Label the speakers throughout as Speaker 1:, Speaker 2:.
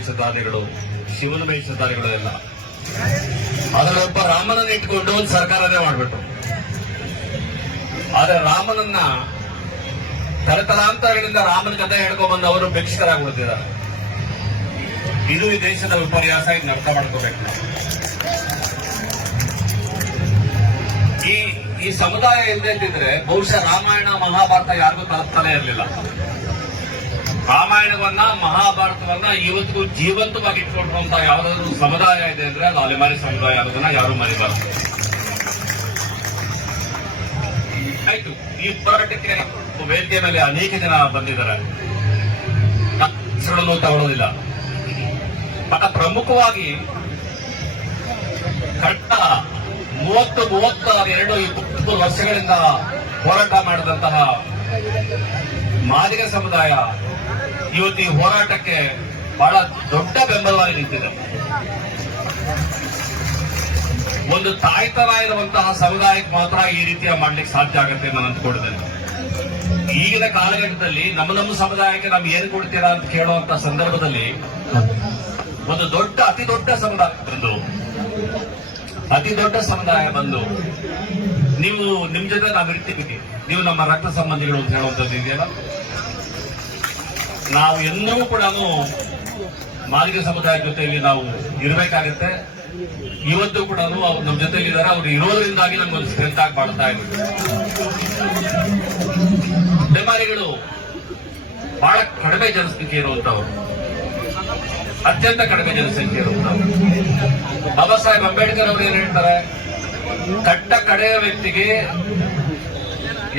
Speaker 1: ವೇಷಧಾರಿಗಳು ಶಿವನ ವೇಷಧಾರಿಗಳು ಎಲ್ಲ. ಅದರಲ್ಲಿ ಒಬ್ಬ ರಾಮನನ್ನ ಇಟ್ಕೊಂಡು ಒಂದು ಸರ್ಕಾರನೇ ಮಾಡ್ಬಿಟ್ರು. ಆದ್ರೆ ರಾಮನನ್ನ ತರತರಾಂತರಗಳಿಂದ ರಾಮನ ಕಥೆ ಹೇಳ್ಕೊಂಡ್ ಬಂದವರು ಭಿಕ್ಷಕರಾಗ್ಬಿಡ್ತಿದ್ದಾರೆ. ಇದು ಈ ದೇಶದ ವಿಪರ್ಯಾಸ ಇದನ್ನ ಅರ್ಥ ಮಾಡ್ಕೋಬೇಕು ಈ ಈ ಸಮುದಾಯ ಇಲ್ಲದೆ ಇದ್ದಿದ್ರೆ ಬಹುಶಃ ರಾಮಾಯಣ, ಮಹಾಭಾರತ ಯಾರಿಗೂ ತಲುಪ್ತಾನೆ ಇರಲಿಲ್ಲ. ರಾಮಾಯಣವನ್ನ, ಮಹಾಭಾರತವನ್ನ ಇವತ್ತಿಗೂ ಜೀವಂತವಾಗಿ ಇಟ್ಕೊಂಡಿರುವಂತ ಯಾವ್ದಾದ್ರು ಸಮುದಾಯ ಇದೆ ಅಂದ್ರೆ ಅದು ಅಲೆಮಾರಿ ಸಮುದಾಯ ಅನ್ನೋದನ್ನ ಯಾರು ಮರಿಬಾರದು. ಆಯ್ತು, ಈ ಹೋರಾಟಕ್ಕೆ ವೇದಿಕೆ ಮೇಲೆ ಅನೇಕ ಜನ ಬಂದಿದ್ದಾರೆ. ಹೆಸರನ್ನು ತಗೊಳ್ಳೋದಿಲ್ಲ. ಬಹಳ ಪ್ರಮುಖವಾಗಿ ಕಟ್ಟ ಮೂವತ್ತು ಮೂವತ್ತ ಎರಡು, ಇಪ್ಪತ್ತು ವರ್ಷಗಳಿಂದ ಹೋರಾಟ ಮಾಡಿದಂತಹ ಮಾದಿಗ ಸಮುದಾಯ ಈ ಹೋರಾಟಕ್ಕೆ ಬಹಳ ದೊಡ್ಡ ಬೆಂಬಲವಾಗಿ ನಿಂತಿದೆ. ಒಂದು ತಾಯ್ತನ ಇರುವಂತಹ ಸಮುದಾಯಕ್ಕೆ ಮಾತ್ರ ಈ ರೀತಿಯ ಮಾಡ್ಲಿಕ್ಕೆ ಸಾಧ್ಯ ಆಗುತ್ತೆ ನಾನು ಅಂದ್ಕೊಂಡಿದ್ದೇನೆ. ಈಗಿನ ಕಾಲಘಟ್ಟದಲ್ಲಿ ನಮ್ಮ ನಮ್ಮ ಸಮುದಾಯಕ್ಕೆ ನಾವು ಏನು ಕೊಡ್ತೀರಾ ಅಂತ ಕೇಳುವಂತ ಸಂದರ್ಭದಲ್ಲಿ ಒಂದು ದೊಡ್ಡ, ಅತಿ ದೊಡ್ಡ ಸಮುದಾಯ ಬಂದು, ಅತಿ ದೊಡ್ಡ ಸಮುದಾಯ ಬಂದು ನೀವು, ನಿಮ್ ಜೊತೆ ನಾವು ಇರ್ತೀವಿ ನೀವು ನಮ್ಮ ರಕ್ತ ಸಂಬಂಧಿಗಳು ಅಂತ ಹೇಳುವಂಥದ್ದು ಇದೆಯಲ್ಲ? ನಾವು ಎಲ್ಲವೂ ಕೂಡ ಮಾದಿಗ ಸಮುದಾಯದ ಜೊತೆಯಲ್ಲಿ ನಾವು ಇರಬೇಕಾಗತ್ತೆ. ಇವತ್ತು ಕೂಡ ಅವ್ರು ನಮ್ಮ ಜೊತೆಗಿದ್ದಾರೆ. ಅವ್ರು ಇರೋದ್ರಿಂದಾಗಿ ನಮ್ಗೊಂದು ಸ್ಟ್ರೆಂತ್ ಆಗಿ ಮಾಡ್ತಾ ಇದೆ ಬೆಮಾರಿಗಳು ಬಹಳ ಕಡಿಮೆ ಜನಸಂಖ್ಯೆ ಇರುವಂತವ್ರು. ಅತ್ಯಂತ ಕಡಿಮೆ ಜನಸಂಖ್ಯೆ ಇರುವಂತವ್ರು. ಬಾಬಾ ಸಾಹೇಬ್ ಅಂಬೇಡ್ಕರ್ ಅವರು ಏನ್ ಹೇಳ್ತಾರೆ? ಕಟ್ಟ ಕಡೆಯ ವ್ಯಕ್ತಿಗೆ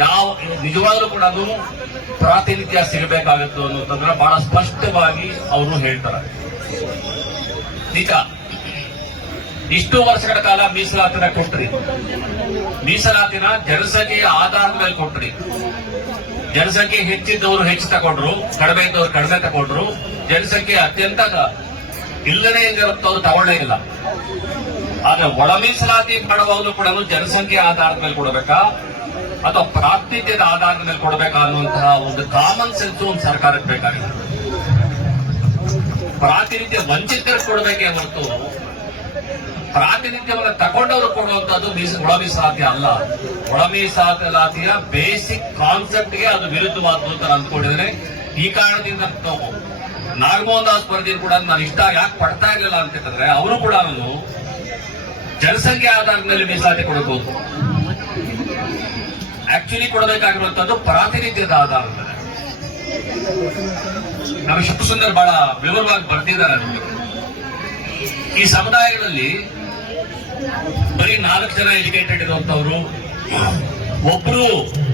Speaker 1: ಯಾವ ನಿಜವಾಗ್ಲೂ ಕೂಡ ಪ್ರಾತಿನಿಧ್ಯ ಸಿಗಬೇಕಾಗತ್ತು ಅನ್ನೋದನ್ನ ಬಹಳ ಸ್ಪಷ್ಟವಾಗಿ ಅವರು ಹೇಳ್ತಾರೆ. ಈಗ, ಇಷ್ಟು ವರ್ಷಗಳ ಕಾಲ ಮೀಸಲಾತಿನ ಕೊಟ್ರಿ. ಮೀಸಲಾತಿನ ಜನಸಂಖ್ಯೆಯ ಆಧಾರದ ಮೇಲೆ ಕೊಟ್ರಿ. ಜನಸಂಖ್ಯೆ ಹೆಚ್ಚಿದ್ದವರು ಹೆಚ್ಚು ತಗೊಂಡ್ರು, ಕಡಿಮೆ ಇದ್ದವರು ಕಡಿಮೆ ತಗೊಂಡ್ರು, ಜನಸಂಖ್ಯೆ ಅತ್ಯಂತ ಇಲ್ಲದೇ ಇದ್ದಿರುತ್ತವ್ರು ತಗೊಳ್ಳೇ ಇಲ್ಲ. ಆದ್ರೆ ಒಳ ಮೀಸಲಾತಿ ಮಾಡುವಾಗಲೂ ಕೂಡ ಜನಸಂಖ್ಯೆ ಆಧಾರದ ಮೇಲೆ ಕೊಡಬೇಕಾ? ಅಥವಾ ಪ್ರಾತಿನಿಧ್ಯದ ಆಧಾರದ ಮೇಲೆ ಕೊಡಬೇಕಾ ಅನ್ನುವಂತಹ ಒಂದು ಕಾಮನ್ ಸೆನ್ಸ್ ಒಂದು ಸರ್ಕಾರಕ್ಕೆ ಬೇಕಾಗಿದೆ. ಪ್ರಾತಿನಿಧ್ಯ ವಂಚಿತರು ಕೊಡಬೇಕೇ ಹೊರತು ಪ್ರಾತಿನಿಧ್ಯವನ್ನು ತಗೊಂಡವರು ಕೊಡುವಂತದ್ದು ಒಳ ಮೀಸಲಾತಿ ಅಲ್ಲ. ಒಳ ಮೀಸಲಾತಿಯ ಬೇಸಿಕ್ ಕಾನ್ಸೆಪ್ಟ್ಗೆ ಅದು ವಿರುದ್ಧವಾದ್ದು ಅಂತ ಅಂದ್ಕೊಂಡಿದ್ರೆ ಈ ಕಾರಣದಿಂದ ನಾಗಮೋಹನ್ ದಾಸ್ ವರದಿ ಕೂಡ ನಾನು ಇಷ್ಟ ಯಾಕೆ ಪಡ್ತಾ ಇರಲಿಲ್ಲ ಅಂತಂದ್ರೆ ಅವರು ಕೂಡ ನಾನು ಜನಸಂಖ್ಯೆ ಆಧಾರದ ಮೇಲೆ ಮೀಸಲಾತಿ ಕೊಡಬಹುದು ಆಕ್ಚುಲಿ ಕೊಡಬೇಕಾಗಿರುವಂತದ್ದು ಪ್ರಾತಿನಿಧ್ಯದ ಆಧಾರ ನಮ್ಮ ಶಿವಸುಂದರ್ ಬಹಳ ವಿವರವಾಗಿ ಬರ್ತಿದ್ದಾರೆ. ಈ ಸಮುದಾಯದಲ್ಲಿ ಬರೀ ನಾಲ್ಕು ಜನ ಎಜುಕೇಟೆಡ್ ಇರುವಂತವ್ರು, ಒಬ್ರು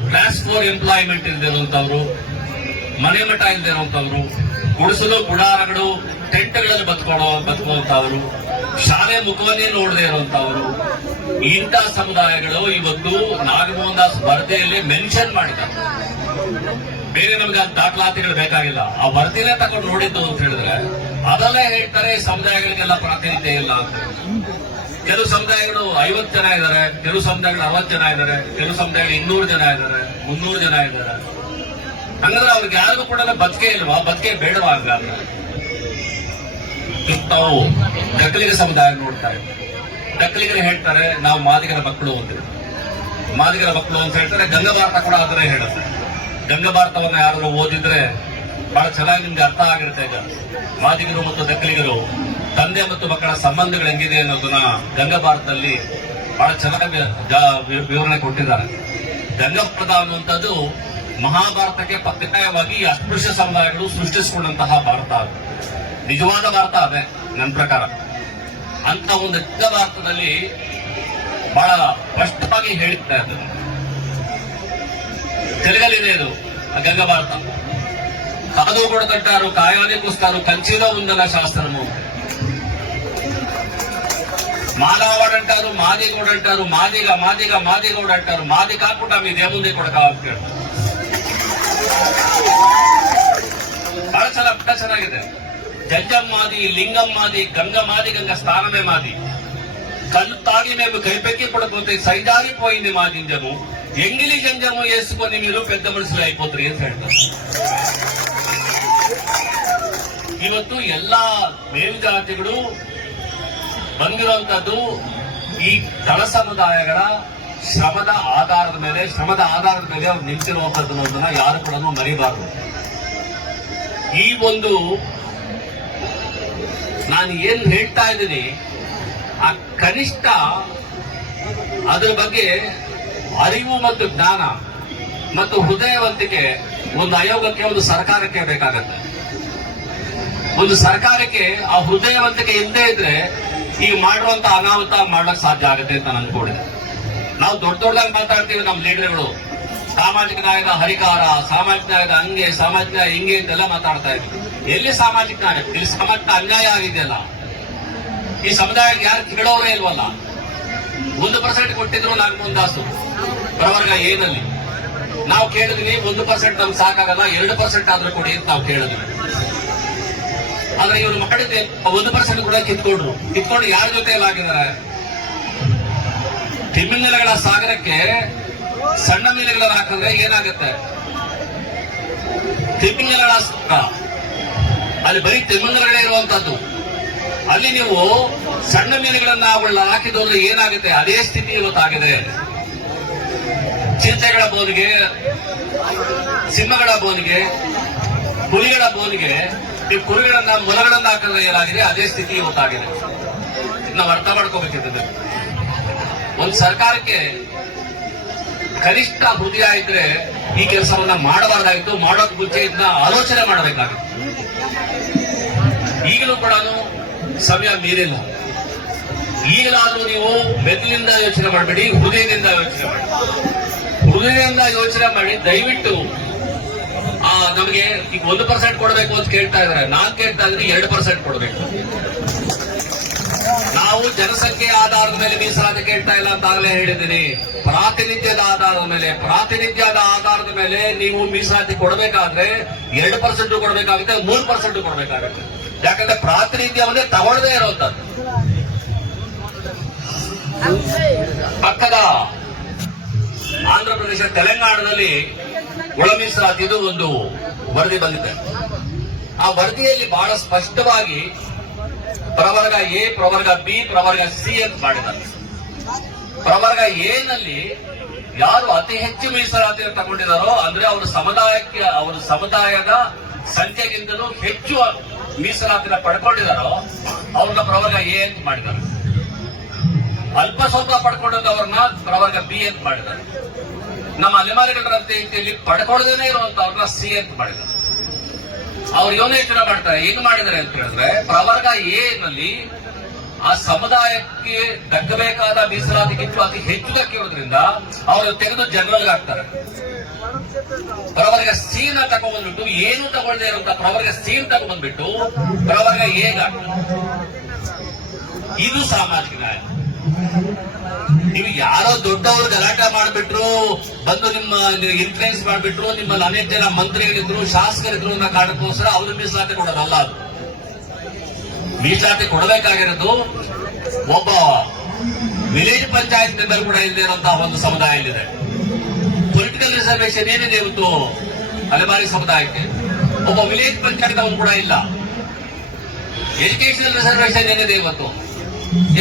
Speaker 1: ಕ್ಲಾಸ್ ಫೋರ್ ಎಂಪ್ಲಾಯ್ಮೆಂಟ್ ಇಲ್ದಿರುವಂತವ್ರು ಮನೆ ಮಠ ಇಲ್ದಿರುವಂತವ್ರು ಗುಡಿಸಲು ಗುಡಾರಗಳು, ಟೆಂಟ್ಗಳಲ್ಲಿ ಬದುಕೊಳ್ಳೋ ಬದುಕುವಂತವ್ರು ಶಾಲೆ ಮುಖವನ್ನೇ ನೋಡದೆ ಇರುವಂತವರು. ಇಂಥ ಸಮುದಾಯಗಳು ಇವತ್ತು ನಾಗಮೋಹನ್ ದಾಸ್ ವರದಿಯಲ್ಲಿ ಮೆನ್ಷನ್ ಮಾಡಿದ್ದಾರೆ. ಬೇರೆ ನಮ್ಗೆ ದಾಖಲಾತಿಗಳು ಬೇಕಾಗಿಲ್ಲ. ಆ ವರದಿನೇ ತಗೊಂಡು ನೋಡಿದ್ದು ಅಂತ ಹೇಳಿದ್ರೆ ಅದಲ್ಲೇ ಹೇಳ್ತಾರೆ ಈ ಸಮುದಾಯಗಳಿಗೆಲ್ಲ ಪ್ರಾತಿನಿಧ್ಯ ಇಲ್ಲ ಅಂತ. ಕೆಲವು ಸಮುದಾಯಗಳು ಐವತ್ತು ಜನ ಇದ್ದಾರೆ, ಕೆಲವು ಸಮುದಾಯಗಳು ಅರವತ್ತು ಜನ ಇದ್ದಾರೆ, ಕೆಲವು ಸಮುದಾಯಗಳು ಇನ್ನೂರು ಜನ ಇದ್ದಾರೆ, ಮುನ್ನೂರು ಜನ ಇದ್ದಾರೆ. ಹಂಗಂದ್ರೆ ಅವ್ರಿಗೆ ಯಾರಿಗೂ ಕೂಡ ಬದುಕೆ ಇಲ್ವಾ? ಬದುಕೆ ಬೇಡವಾ ನಾವು ಡಕ್ಕಲಿಗ ಸಮುದಾಯ ನೋಡ್ತಾರೆ. ಡಕ್ಕಲಿಗರು ಹೇಳ್ತಾರೆ, ನಾವು ಮಾದಿಗರ ಮಕ್ಕಳು ಅಂತ. ಮಾದಿಗರ ಮಕ್ಕಳು ಅಂತ ಹೇಳ್ತಾರೆ ಗಂಗಾ ಭಾರತ ಕೂಡ ಅದನ್ನೇ ಹೇಳುತ್ತೆ. ಗಂಗಾ ಭಾರತವನ್ನು ಯಾರಾದರೂ ಓದಿದ್ರೆ ಬಹಳ ಚೆನ್ನಾಗಿ ನಿಮ್ಗೆ ಅರ್ಥ ಆಗಿರುತ್ತೆ ಈಗ. ಮಾದಿಗರು ಮತ್ತು ದಕ್ಕಲಿಗರು ತಂದೆ ಮತ್ತು ಮಕ್ಕಳ ಸಂಬಂಧಗಳು ಹೆಂಗಿದೆ ಅನ್ನೋದನ್ನ ಗಂಗಾ ಭಾರತದಲ್ಲಿ ಬಹಳ ಚೆನ್ನಾಗಿ ವಿವರಣೆ ಕೊಟ್ಟಿದ್ದಾರೆ. ಗಂಗಾ ಭಾರತ ಅನ್ನುವಂಥದ್ದು ಮಹಾಭಾರತಕ್ಕೆ ಪರ್ಯಾಯವಾಗಿ ಅಸ್ಪೃಶ್ಯ ಸಮುದಾಯಗಳು ಸೃಷ್ಟಿಸಿಕೊಂಡಂತಹ ಭಾರತ. ನಿಜವಾದ ಭಾರತ ಅದೇ ನನ್ನ ಪ್ರಕಾರ ಅಂತ ಒಂದು ಗಂಗಾ ಭಾರತದಲ್ಲಿ ಬಹಳ ಸ್ಪಷ್ಟವಾಗಿ ಹೇಳಿರ್ತಾ ಇದ್ದಾರೆ తెలుగలిదే గంగ భారత కాదు కూడా తింటారు కాయానికి వస్తారు కంచిలో ఉందన్న శాస్త్రము మాలావాడు అంటారు మాది కూడా అంటారు మాదిగా మాదిగా మాది కూడా అంటారు మాది కాకుండా మీదేముంది కూడా కావాలి ಬಹಳ ಚೆನ್ನಾಗಿ ಬಹಳ ಚೆನ್ನಾಗಿದೆ ಜಂಜಂ ಮಾದಿ ಲಿಂಗಂ ಮಾದಿ ಗಂಗ ಮಾದಿ ಗಂಗ స్థానమే మాది కళ్ళు తాగి మేము కైపెక్కి పడిపోతే సైజారిపోయింది మా గింజము ఎంగిలి జంజము వేసుకొని మీరు పెద్ద మనుషులు అయిపోతారు ఏం ಹೇಳ್ತಾರೆ ಇವತ್ತು ಎಲ್ಲಾ ಮೇಲ್ಜಾತಿಗಳು ಬಂದಿರುವಂತದ್ದು ಈ ತಳ ಸಮುದಾಯಗಳ ಶ್ರಮದ ಆಧಾರದ ಮೇಲೆ ಶ್ರಮದ ಆಧಾರದ ಮೇಲೆ ಅವ್ರು ನಿಂತಿರುವಂತದ್ದು ಅನ್ನೋದನ್ನ ಯಾರು ಕೂಡ ಮರಿಬಾರದು ಈ ಒಂದು ನಾನು ಏನ್ ಹೇಳ್ತಾ ಇದ್ದೀನಿ, ಆ ಕನಿಷ್ಠ ಅದರ ಬಗ್ಗೆ ಅರಿವು ಮತ್ತು ಜ್ಞಾನ ಮತ್ತು ಹೃದಯವಂತಿಕೆ ಒಂದು ಆಯೋಗಕ್ಕೆ, ಒಂದು ಸರ್ಕಾರಕ್ಕೆ ಬೇಕಾಗತ್ತೆ. ಒಂದು ಸರ್ಕಾರಕ್ಕೆ ಆ ಹೃದಯವಂತಿಕೆ ಇಲ್ಲದೆ ಇದ್ರೆ ಈಗ ಮಾಡುವಂತ ಅನಾಹುತ ಮಾಡಕ್ ಸಾಧ್ಯ ಆಗುತ್ತೆ ಅಂತ ನಾನು ಅನ್ಕೊಂಡಿದ್ದೆ. ನಾವು ದೊಡ್ಡ ದೊಡ್ಡದಾಗಿ ಮಾತಾಡ್ತೀವಿ ನಮ್ಮ ಲೀಡರ್ಗಳು. ಸಾಮಾಜಿಕ ನ್ಯಾಯದ ಹರಿಕಾರ, ಸಾಮಾಜಿಕ ನ್ಯಾಯದ ಹಂಗೆ, ಸಾಮಾಜಿಕ ಹಿಂಗೆ ಅಂತೆಲ್ಲ ಮಾತಾಡ್ತಾ ಇದ್ವಿ. ಎಲ್ಲಿ ಸಾಮಾಜಿಕ ನ್ಯಾಯ ಇಲ್ಲಿ ಸಾಮಾಜಿಕ ಅನ್ಯಾಯ ಆಗಿದೆಯಲ್ಲ. ಈ ಸಮುದಾಯಕ್ಕೆ ಯಾರು ಕೇಳೋರೇ ಇಲ್ವಲ್ಲ? ಒಂದು ಪರ್ಸೆಂಟ್ ಕೊಟ್ಟಿದ್ರು ನಾಗಮೋಹನ್ ಪ್ರವರ್ಗ ಏನಲ್ಲಿ. ನಾವು ಕೇಳಿದ್ವಿ ಒಂದು ಪರ್ಸೆಂಟ್ ನಮ್ಗೆ ಸಾಕಾಗಲ್ಲ, ಎರಡು ಪರ್ಸೆಂಟ್ ಆದ್ರೂ ಕೊಡಿ ಅಂತ ನಾವು ಕೇಳಿದ್ವಿ. ಆದ್ರೆ ಇವ್ರು ಮಾಡಿದ್ರೆ ಒಂದು ಪರ್ಸೆಂಟ್ ಕೂಡ ಕಿತ್ಕೊಂಡ್ರು. ಕಿತ್ಕೊಂಡು ಯಾರ ಜೊತೆ ಆಗಿದ್ದಾರೆ? ತಿಮ್ಮಿಂಗಲಗಳ ಸಾಗರಕ್ಕೆ ಸಣ್ಣ ಮೀನುಗಳನ್ನ ಹಾಕಿದ್ರೆ ಏನಾಗುತ್ತೆ? ತಿಮ್ಮಿಂಗಲಗಳ ಸಾಗರ ಅಲ್ಲಿ ಬರೀ ತಿಮ್ಮಂಗಲಗಳೇ ಇರುವಂತದ್ದು ಅಲ್ಲಿ ನೀವು ಸಣ್ಣ ಮೀನುಗಳನ್ನ ಅವುಗಳನ್ನ ಹಾಕಿದೋದ್ರೆ ಏನಾಗುತ್ತೆ? ಅದೇ ಸ್ಥಿತಿ ಇವತ್ತಾಗಿದೆ. ಚಿಂತೆಗಳ ಬೋನಿಗೆ, ಸಿಂಹಗಳ ಬೋನಿಗೆ ಹುಲಿಗಳ ಬೋನಿಗೆ ಈ ಕುರಿಗಳನ್ನ, ಮೊಲಗಳನ್ನ ಹಾಕಿದ್ರೆ ಏನಾಗಿದೆ? ಅದೇ ಸ್ಥಿತಿ ಇವತ್ತಾಗಿದೆ. ನಾವು ಅರ್ಥ ಮಾಡ್ಕೋಬೇಕಿದ್ದು ಒಂದು ಸರ್ಕಾರಕ್ಕೆ ಕನಿಷ್ಠ ಹೃದಯ ಇದ್ರೆ ಈ ಕೆಲಸವನ್ನ ಮಾಡಬಾರ್ದಾಗಿತ್ತು. ಮಾಡೋದ್ ಮುಂಚೆ ಇದನ್ನ ಆಲೋಚನೆ ಮಾಡಬೇಕಾಗಿತ್ತು. ಈಗಲೂ ಕೂಡ ಸಮಯ ಮೀರಿಲ್ಲ. ಈಗಲಾದ್ರೂ ನೀವು ಮೆದುಳಿನಿಂದ ಯೋಚನೆ ಮಾಡಬೇಡಿ, ಹೃದಯದಿಂದ ಯೋಚನೆ ಮಾಡಿ ಹೃದಯದಿಂದ ಯೋಚನೆ ಮಾಡಿ, ದಯವಿಟ್ಟು, ಆ, ನಮಗೆ ಈಗ ಒಂದು ಪರ್ಸೆಂಟ್ ಕೊಡಬೇಕು ಅಂತ ಕೇಳ್ತಾ ಇದಾರೆ ನಾನ್ ಕೇಳ್ತಾ ಇದ್ರೆ ಎರಡು ಪರ್ಸೆಂಟ್ ಕೊಡಬೇಕು. ನಾವು ಜನಸಂಖ್ಯೆ ಆಧಾರದ ಮೇಲೆ ಮೀಸಲಾತಿ ಕೇಳ್ತಾ ಇಲ್ಲ ಅಂತ ಆಗಲೇ ಹೇಳಿದ್ದೀನಿ. ಪ್ರಾತಿನಿಧ್ಯದ ಆಧಾರದ ಮೇಲೆ, ಪ್ರಾತಿನಿಧ್ಯದ ಆಧಾರದ ಮೇಲೆ ನೀವು ಮೀಸಲಾತಿ ಕೊಡಬೇಕಾದ್ರೆ ಎರಡು ಪರ್ಸೆಂಟ್ ಕೊಡಬೇಕಾಗುತ್ತೆ, ಮೂರು ಪರ್ಸೆಂಟ್ ಕೊಡಬೇಕಾಗುತ್ತೆ. ಯಾಕಂದ್ರೆ ಪ್ರಾತಿನಿಧ್ಯವನ್ನೇ ತಗೊಳ್ಳದೇ ಇರುವಂತದ್ದು ಪಕ್ಕದ ಆಂಧ್ರ ಪ್ರದೇಶ ತೆಲಂಗಾಣದಲ್ಲಿ ಒಳ ಮೀಸಲಾತಿದು ಒಂದು ವರದಿ ಬಂದಿದೆ. ಆ ವರದಿಯಲ್ಲಿ ಬಹಳ ಸ್ಪಷ್ಟವಾಗಿ ಪ್ರವರ್ಗ ಎ, ಪ್ರವರ್ಗ ಬಿ, ಪ್ರವರ್ಗ ಸಿ ಅಂತ ಮಾಡಿದ್ದಾರೆ. ಪ್ರವರ್ಗ ಎ ನಲ್ಲಿ ಯಾರು ಅತಿ ಹೆಚ್ಚು ಮೀಸಲಾತಿಯನ್ನು ತಗೊಂಡಿದಾರೋ ಅಂದ್ರೆ ಅವರು ಸಮುದಾಯಕ್ಕೆ, ಅವರು ಸಮುದಾಯದ ಸಂಖ್ಯೆಗಿಂತಲೂ ಹೆಚ್ಚು ಮೀಸಲಾತಿನ ಪಡ್ಕೊಂಡಿದಾರೋ ಅವ್ರನ್ನ ಪ್ರವರ್ಗ ಎ ಅಂತ ಮಾಡಿದ್ದಾರೆ. ಅಲ್ಪ ಸ್ವಲ್ಪ ಪಡ್ಕೊಂಡವ್ರನ್ನ ಪ್ರವರ್ಗ ಬಿ ಅಂತ ಮಾಡಿದ್ದಾರೆ. ನಮ್ಮ ಅಲೆಮಾರಿಗಳ ರಸ್ತೆಯಲ್ಲಿ ಪಡ್ಕೊಳ್ಳದೇನೆ ಇರುವಂತವ್ರನ್ನ ಸಿ ಅಂತ ಮಾಡಿದ್ದಾರೆ. ಅವ್ರು ಯೋಚನೆ ಮಾಡ್ತಾರೆ, ಏನು ಮಾಡಿದ್ದಾರೆ ಅಂತ ಹೇಳಿದ್ರೆ ಪ್ರವರ್ಗ ಎ ನಲ್ಲಿ ಆ ಸಮುದಾಯಕ್ಕೆ ದಕ್ಕಬೇಕಾದ ಮೀಸಲಾತಿಗಿಂತ ಅತಿ ಹೆಚ್ಚು ದಕ್ಕಿರೋದ್ರಿಂದ ಅವರು ತೆಗೆದು ಜನರಲ್ ಆಗ್ತಾರೆ ಪ್ರವರ್ಗ ಸೀನ ತಗೊಂಡ್ಬಂದ್ಬಿಟ್ಟು, ಏನು ತಗೊಳ್ಳದೆ ಇರುವಂತ ಪ್ರವರ್ಗ ಸೀನ್ ತಗೊಂಡ್ಬಂದ್ಬಿಟ್ಟು, ಪ್ರವರ್ಗ ಎಗ ಇದು ಸಾಮಾಜಿಕ ನ್ಯಾಯ. ನೀವು ಯಾರೋ ದೊಡ್ಡವರು ಗಲಾಟೆ ಮಾಡ್ಬಿಟ್ರು, ಬಂದು ನಿಮ್ಮ ಇನ್ಫ್ಲೂಯೆನ್ಸ್ ಮಾಡ್ಬಿಟ್ರು, ನಿಮ್ಮಲ್ಲಿ ಅನೇಕ ಜನ ಮಂತ್ರಿಗಳಿದ್ರು, ಶಾಸಕರಿದ್ರು ಅನ್ನೋ ಕಾರಣಕ್ಕೋಸ್ಕರ ಅವ್ರ ಮೀಸಲಾತಿ ಕೊಡೋದಲ್ಲ ಅದು. ಮೀಸಲಾತಿ ಕೊಡಬೇಕಾಗಿರೋದು ಒಬ್ಬ ವಿಲೇಜ್ ಪಂಚಾಯತ್ ಮೆಂಬರ್ ಕೂಡ ಇಲ್ಲದೆ ಇರುವಂತಹ ಒಂದು ಸಮುದಾಯ ಇಲ್ಲಿದೆ ಪೊಲಿಟಿಕಲ್ ರಿಸರ್ವೇಶನ್ ಏನಿದೆ ಇವತ್ತು ಅಲೆಮಾರಿ ಸಮುದಾಯಕ್ಕೆ? ಒಬ್ಬ ವಿಲೇಜ್ ಪಂಚಾಯತ್ ಅವನು ಕೂಡ ಇಲ್ಲ. ಎಜುಕೇಶನಲ್ ರಿಸರ್ವೇಶನ್ ಏನಿದೆ ಇವತ್ತು?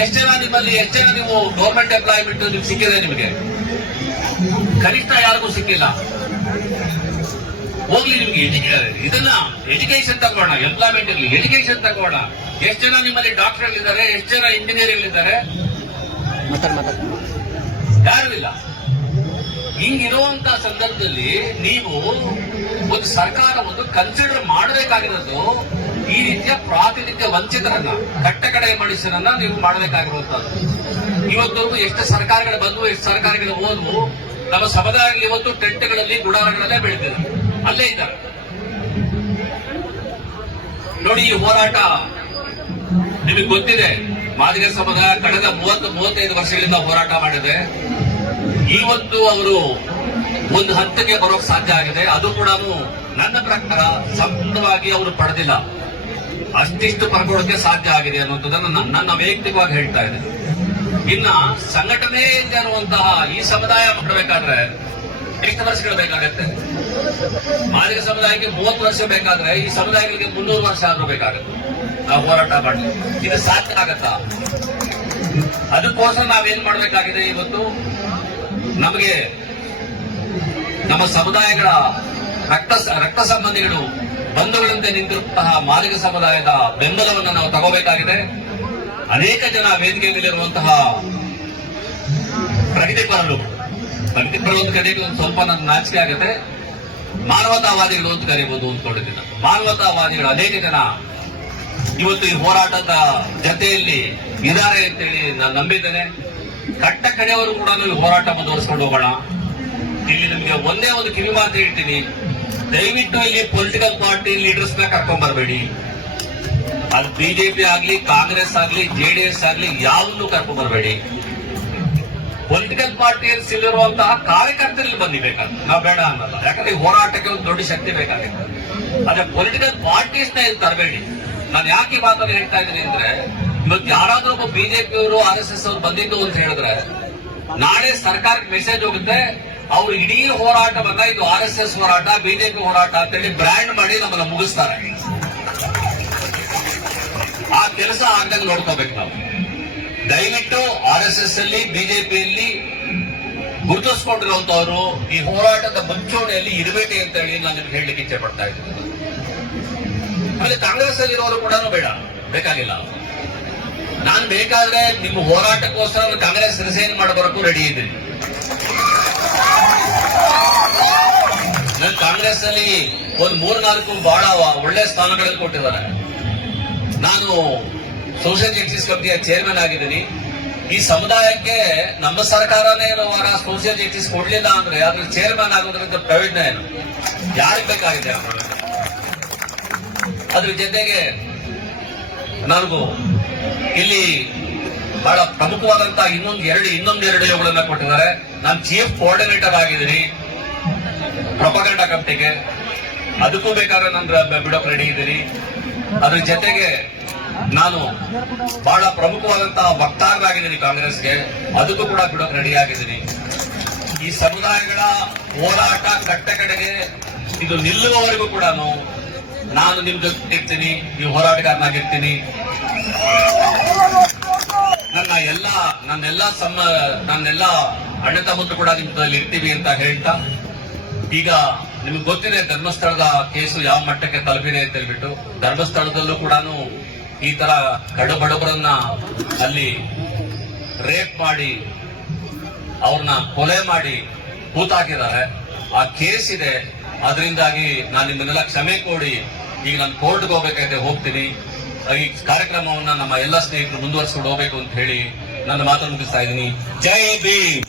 Speaker 1: ಎಷ್ಟು ಜನ ನಿಮ್ಮಲ್ಲಿ ಎಷ್ಟು ಜನ ನೀವು ಗೌರ್ಮೆಂಟ್ ಎಂಪ್ಲಾಯ್ಮೆಂಟ್ ನಿಮ್ಗೆ ಸಿಕ್ಕಿದೆ ನಿಮಗೆ? ಕನಿಷ್ಠ ಯಾರಿಗೂ ಸಿಕ್ಕಿಲ್ಲ. ಹೋಗ್ಲಿ ನಿಮ್ಗೆ ಇದನ್ನ ಎಜುಕೇಶನ್ ತಗೋಣ ಎಂಪ್ಲಾಯ್ಮೆಂಟ್ ಇರಲಿ ಎಜುಕೇಶನ್ ತಗೋಣ. ಎಷ್ಟು ಜನ ನಿಮ್ಮಲ್ಲಿ ಡಾಕ್ಟರ್ ಇದ್ದಾರೆ ಎಷ್ಟು ಜನ ಇಂಜಿನಿಯರ್ ಇದ್ದಾರೆ ಯಾರು ಇಲ್ಲ. ಹಿಂಗಿರುವಂತ ಸಂದರ್ಭದಲ್ಲಿ ನೀವು ಒಂದು ಸರ್ಕಾರ ಒಂದು ಕನ್ಸಿಡರ್ ಮಾಡಬೇಕಾಗಿರೋದು ಈ ರೀತಿಯ ಪ್ರಾತಿನಿಧ್ಯ ವಂಚಿತರನ್ನ, ಕಟ್ಟಕಡೆ ಮನುಷ್ಯರನ್ನ ನೀವು ಮಾಡಬೇಕಾಗಿರುವಂತದ್ದು ಇವತ್ತೊಂದು ಎಷ್ಟು ಸರ್ಕಾರಗಳು ಬಂದವು, ಎಷ್ಟು ಸರ್ಕಾರಗಳು ಹೋದ್ವು, ನಮ್ಮ ಸಮುದಾಯದಲ್ಲಿ ಇವತ್ತು ಟೆಂಟ್ಗಳಲ್ಲಿ, ಗುಡಾರಗಳಲ್ಲೇ ಬೆಳೆದಿದೆ. ಅಲ್ಲೇ ಇದ್ದಾರೆ. ನೋಡಿ, ಈ ಹೋರಾಟ ನಿಮಗೆ ಗೊತ್ತಿದೆ, ಮಾದಿಗ ಸಮುದಾಯ ಕಳೆದ ಮೂವತ್ತು, ಮೂವತ್ತೈದು ವರ್ಷಗಳಿಂದ ಹೋರಾಟ ಮಾಡಿದೆ. ಇವತ್ತು ಅವರು ಒಂದು ಹಂತಕ್ಕೆ ಬರೋಕ್ ಸಾಧ್ಯ ಆಗಿದೆ. ಅದು ಕೂಡ ನನ್ನ ಪ್ರಕಾರ ಸಂಪೂರ್ಣವಾಗಿ ಅವರು ಪಡೆದಿಲ್ಲ. ಅಷ್ಟಿಷ್ಟು ಪಡ್ಕೊಳ್ಳೋಕೆ ಸಾಧ್ಯ ಆಗಿದೆ ಅನ್ನುವಂಥದ್ದನ್ನು ನನ್ನ- ವೈಯಕ್ತಿಕವಾಗಿ ಹೇಳ್ತಾ ಇದೆ ಇನ್ನ ಸಂಘಟನೆ ಅನ್ನುವಂತಹ ಈ ಸಮುದಾಯ ಮಾಡಬೇಕಾದ್ರೆ ಎಷ್ಟು ವರ್ಷಗಳು ಬೇಕಾಗತ್ತೆ? ಮಾದಿಗ ಸಮುದಾಯಕ್ಕೆ ಮೂವತ್ತು ವರ್ಷ ಬೇಕಾದ್ರೆ, ಈ ಸಮುದಾಯಗಳಿಗೆ ಮುನ್ನೂರು ವರ್ಷ ಆದ್ರೂ ಬೇಕಾಗುತ್ತೆ. ನಾವು ಹೋರಾಟ ಮಾಡಿ ಇದು ಸಾಧ್ಯ ಆಗತ್ತಾ? ಅದಕ್ಕೋಸ್ಕರ ನಾವೇನ್ ಮಾಡ್ಬೇಕಾಗಿದೆ ಇವತ್ತು? ನಮಗೆ ನಮ್ಮ ಸಮುದಾಯಗಳ ರಕ್ತ ರಕ್ತ ಸಂಬಂಧಿಗಳು ಬಂಧುಗಳಂತೆ ನಿಂತಿರುವಂತಹ ಮಾದಿಗ ಸಮುದಾಯದ ಬೆಂಬಲವನ್ನು ನಾವು ತಗೋಬೇಕಾಗಿದೆ. ಅನೇಕ ಜನ ವೇದಿಕೆ ಮೇಲಿರುವಂತಹ ಪ್ರಗತಿಪರರು ಪ್ರಗತಿಪರರು ಅಂತ ಕರೆಯಲು ಒಂದು ಸ್ವಲ್ಪ ನನ್ನ ನಾಚಿಕೆ ಆಗುತ್ತೆ. ಮಾನವತಾವಾದಿಗಳು ಅಂತ ಕರೀಬಹುದು ಅಂದ್ಕೊಂಡಿದ್ದೀನಿ ಮಾನವತಾವಾದಿಗಳು ಅನೇಕ ಜನ ಇವತ್ತು ಈ ಹೋರಾಟದ ಜತೆಯಲ್ಲಿ ಇದ್ದಾರೆ ಅಂತೇಳಿ ನಾನು ನಂಬಿದ್ದೇನೆ. ಕಟ್ಟ ಕಡೆಯವರು ಕೂಡ ಈ ಹೋರಾಟ ಮುಂದುವರಿಸ್ಕೊಂಡು ಹೋಗೋಣ. ಇಲ್ಲಿ ನಿಮಗೆ ಒಂದೇ ಒಂದು ಕಿವಿ ಮಾತು ಹೇಳ್ತೀನಿ. ದಯವಿಟ್ಟು ಇಲ್ಲಿ ಪೊಲಿಟಿಕಲ್ ಪಾರ್ಟಿ ಲೀಡರ್ಸ್ನ ಕರ್ಕೊಂಡ್ ಬರಬೇಡಿ. ಅದು ಬಿಜೆಪಿ ಆಗ್ಲಿ, ಕಾಂಗ್ರೆಸ್ ಆಗ್ಲಿ ಜೆಡಿಎಸ್ ಆಗ್ಲಿ ಯಾವನ್ನೂ ಕರ್ಕೊಂಡ್ ಬರಬೇಡಿ. ಪೊಲಿಟಿಕಲ್ ಪಾರ್ಟಿಯಲ್ಲಿ ಸಿಲ್ಲಿರುವಂತಹ ಕಾರ್ಯಕರ್ತರಲ್ಲಿ ಬನ್ನಿ ಬೇಕಾದ್ರೆ ನಾವು ಬೇಡ ಅನ್ನಲ್ಲ. ಯಾಕಂದ್ರೆ ಹೋರಾಟಕ್ಕೆ ಒಂದು ದೊಡ್ಡ ಶಕ್ತಿ ಬೇಕಾಗುತ್ತೆ. ಆದ್ರೆ ಪೊಲಿಟಿಕಲ್ ಪಾರ್ಟೀಸ್ನ ಇಲ್ಲಿ ತರಬೇಡಿ. ನಾನು ಯಾಕೆ ಮಾತನ್ನು ಹೇಳ್ತಾ ಇದ್ದೀನಿ ಅಂದ್ರೆ, ಇವತ್ತು ಯಾರಾದ್ರೂ ಒಬ್ಬ ಬಿಜೆಪಿಯವರು ಆರ್ ಎಸ್ ಎಸ್ ಅವರು ಬಂದಿದ್ದು ಅಂತ ಹೇಳಿದ್ರೆ, ನಾಳೆ ಸರ್ಕಾರಕ್ಕೆ ಮೆಸೇಜ್ ಹೋಗುತ್ತೆ ಅವ್ರು ಇಡೀ ಹೋರಾಟವನ್ನ ಇದು ಆರ್ ಎಸ್ ಎಸ್ ಹೋರಾಟ ಬಿಜೆಪಿ ಹೋರಾಟ ಅಂತೇಳಿ ಬ್ರ್ಯಾಂಡ್ ಮಾಡಿ ನಮ್ಮನ್ನ ಮುಗಿಸ್ತಾರೆ. ಆ ಕೆಲಸ ಆಗ್ದಂಗ ನೋಡ್ಕೋಬೇಕು ನಾವು. ದಯವಿಟ್ಟು ಆರ್ ಎಸ್ ಎಸ್ ಅಲ್ಲಿ ಬಿಜೆಪಿಯಲ್ಲಿ ಗುರುತಿಸ್ಕೊಂಡಿರುವಂತವರು ಈ ಹೋರಾಟದ ಮುಂಚೂಣಿಯಲ್ಲಿ ಇರಬೇಡಿ ಅಂತ ಹೇಳಿ ನಾನು ನಿಮ್ಗೆ ಹೇಳಲಿಕ್ಕೆ ಇಚ್ಛೆ ಪಡ್ತಾ ಇದ್ದೀನಿ. ಆಮೇಲೆ ಕಾಂಗ್ರೆಸ್ ಅಲ್ಲಿ ಇರೋರು ಕೂಡ ಬೇಡ, ಬೇಕಾಗಿಲ್ಲ. ನಾನು ಬೇಕಾದ್ರೆ ನಿಮ್ಮ ಹೋರಾಟಕ್ಕೋಸ್ಕರ ಕಾಂಗ್ರೆಸ್ ರಿಸೈನ್ ಮಾಡಬರಕ್ಕೂ ರೆಡಿ ಇದ್ದೀನಿ. ನಾನು ಕಾಂಗ್ರೆಸ್ ಅಲ್ಲಿ ಒಂದು ಮೂರ್ನಾಲ್ಕು ಬಹಳ ಒಳ್ಳೆ ಸ್ಥಾನಗಳನ್ನು ಕೊಟ್ಟಿದ್ದಾರೆ. ನಾನು ಸೋಷಿಯಲ್ ಜಸ್ಟಿಸ್ ಕಮಿಟಿಯ ಚೇರ್ಮನ್ ಆಗಿದ್ದೀನಿ. ಈ ಸಮುದಾಯಕ್ಕೆ ನಮ್ಮ ಸರ್ಕಾರನೇ ಇರುವಾಗ ಸೋಷಿಯಲ್ ಜಸ್ಟಿಸ್ ಕೊಡ್ಲಿಲ್ಲ ಅಂದ್ರೆ ಅದ್ರ ಚೇರ್ಮನ್ ಆಗೋದ್ರಿಂದ ಪ್ರಯೋಜನ ಏನು? ಯಾರಿಗೆ ಬೇಕಾಗಿದೆ? ಅದ್ರ ಜೊತೆಗೆ ನನಗೂ ಇಲ್ಲಿ ಬಹಳ ಪ್ರಮುಖವಾದಂತಹ ಇನ್ನೊಂದು ಎರಡು ಇನ್ನೊಂದು ಎರಡು ಕೊಟ್ಟಿದ್ದಾರೆ. ನಾನು ಚೀಫ್ ಕೋಆರ್ಡಿನೇಟರ್ ಆಗಿದ್ದೀನಿ. ಪ್ರೊಪಗಂಡ ಕಂಪ್ನಿಗೆ ಅದಕ್ಕೂ ಬೇಕಾದ್ರೆ ನನ್ನ ಬಿಡೋಕ್ ರೆಡಿ ಇದ್ದೀನಿ. ಅದ್ರ ಜೊತೆಗೆ ನಾನು ಬಹಳ ಪ್ರಮುಖವಾದಂತಹ ವಕ್ತಾರರಾಗಿದ್ದೀನಿ ಕಾಂಗ್ರೆಸ್ಗೆ. ಅದಕ್ಕೂ ಕೂಡ ಬಿಡೋಕ್ ರೆಡಿ ಆಗಿದ್ದೀನಿ. ಈ ಸಮುದಾಯಗಳ ಹೋರಾಟ ಕಟ್ಟೆ ಕಡೆಗೆ ಇದು ನಿಲ್ಲುವವರೆಗೂ ಕೂಡ ನಾನು ನಿಮ್ ಜೊತೆ ಇರ್ತೀನಿ ಈ ಹೋರಾಟಗಾರನಾಗಿರ್ತೀನಿ. ನನ್ನ ಎಲ್ಲ ನನ್ನೆಲ್ಲ ಸಮ ನನ್ನೆಲ್ಲ ಅಣ್ಣ ತಮ್ಮ ಕೂಡ ಜೊತೆಲಿ ಇರ್ತೀವಿ ಅಂತ ಹೇಳ್ತಾ, ಈಗ ನಿಮ್ಗೆ ಗೊತ್ತಿದೆ ಧರ್ಮಸ್ಥಳದ ಕೇಸು ಯಾವ ಮಟ್ಟಕ್ಕೆ ತಲುಪಿದೆ ಅಂತ ಹೇಳ್ಬಿಟ್ಟು, ಧರ್ಮಸ್ಥಳದಲ್ಲೂ ಕೂಡ ಈ ತರ ಕಡುಬಡವರನ್ನ ಅಲ್ಲಿ ರೇಪ್ ಮಾಡಿ, ಅವ್ರನ್ನ ಕೊಲೆ ಮಾಡಿ ಕೂತಾಕಿದ್ದಾರೆ. ಆ ಕೇಸ್ ಇದೆ ಅದರಿಂದಾಗಿ ನಾನು ನಿಮ್ಮನ್ನೆಲ್ಲ ಕ್ಷಮೆ ಕೋಡಿ ಈಗ ನಾನು ಕೋರ್ಟ್ಗೆ ಹೋಗ್ಬೇಕಾಯ್ತೆ, ಹೋಗ್ತೀನಿ. ಈ ಕಾರ್ಯಕ್ರಮವನ್ನ ನಮ್ಮ ಎಲ್ಲ ಸ್ನೇಹಿತರು ಮುಂದುವರಿಸ್ಕೊಂಡು ಹೋಗ್ಬೇಕು ಅಂತ ಹೇಳಿ ನನ್ನ ಮಾತನ್ನು ಮುಗಿಸ್ತಾ ಇದ್ದೀನಿ. ಜೈ ಭೀಮ್!